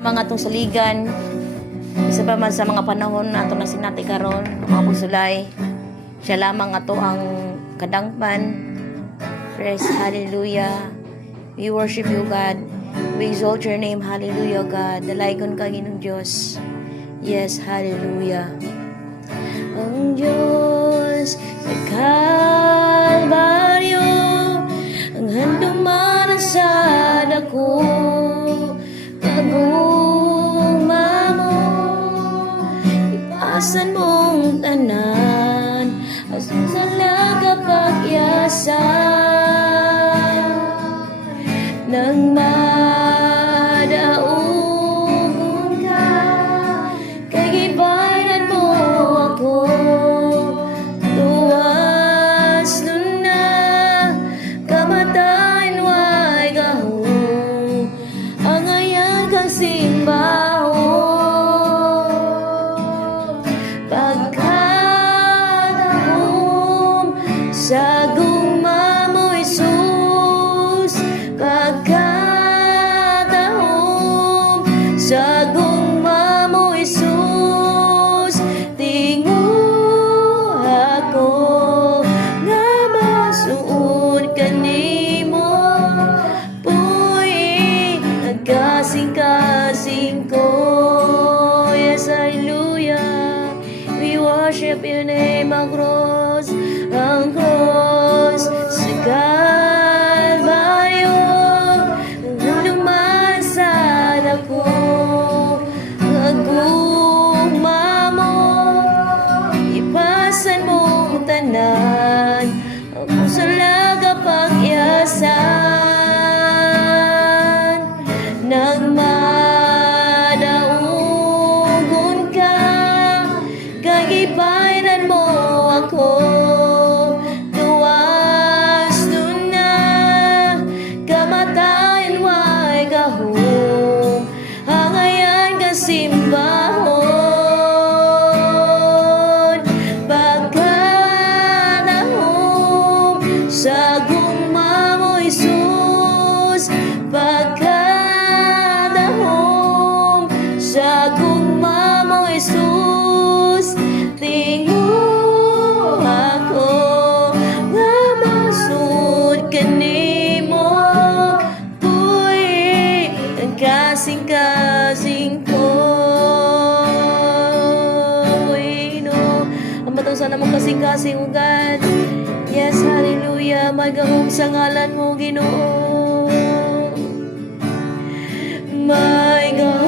Mga tong saligan, isa pa man sa mga panahon na ato na sinati karon, mga pagsulay, siya lamang ato ang kadangpan. Praise, hallelujah. We worship you, God. We exalt your name, hallelujah, God. Dalaygon ka, Ginoong Diyos. Yes, hallelujah. Ang Diyos sa Kalbaryo, ang handuman sa dako, paguma mo, ipasan mong tanan, asan sa lagapagyasan, nang madaugon ka, kay gibayran mo ako, tuwas nun na, kamatayan way gahong, ang ayan kang simbahon, pagkatahom sa guma mo, Jesus, pagkatahom sa guma mo, Jesus, tingo ako nga masuod kanimo, puy nagkasing-kasing ko. Yes, hallelujah. We worship your name, ang cross sa Kalbaryo, ang luman sa dako, aguma mo, ipasan mong tanan, ako sa lagapagyasan, nagmadaugon ka, kay gibayran mo ako, tuwas nun na, kamatayan way gahong, ang ayan kasimbahon, pagkatahom sa guma mo, Jesus, pagkatahom sa guma mo, Jesus, tingo ako nga masud kanimo, puy nagkasing-kasing ko. No, ang batang sana mong kasing-kasing, O God. Yes, hallelujah. Magahong sa ngalan mo, Ginoo.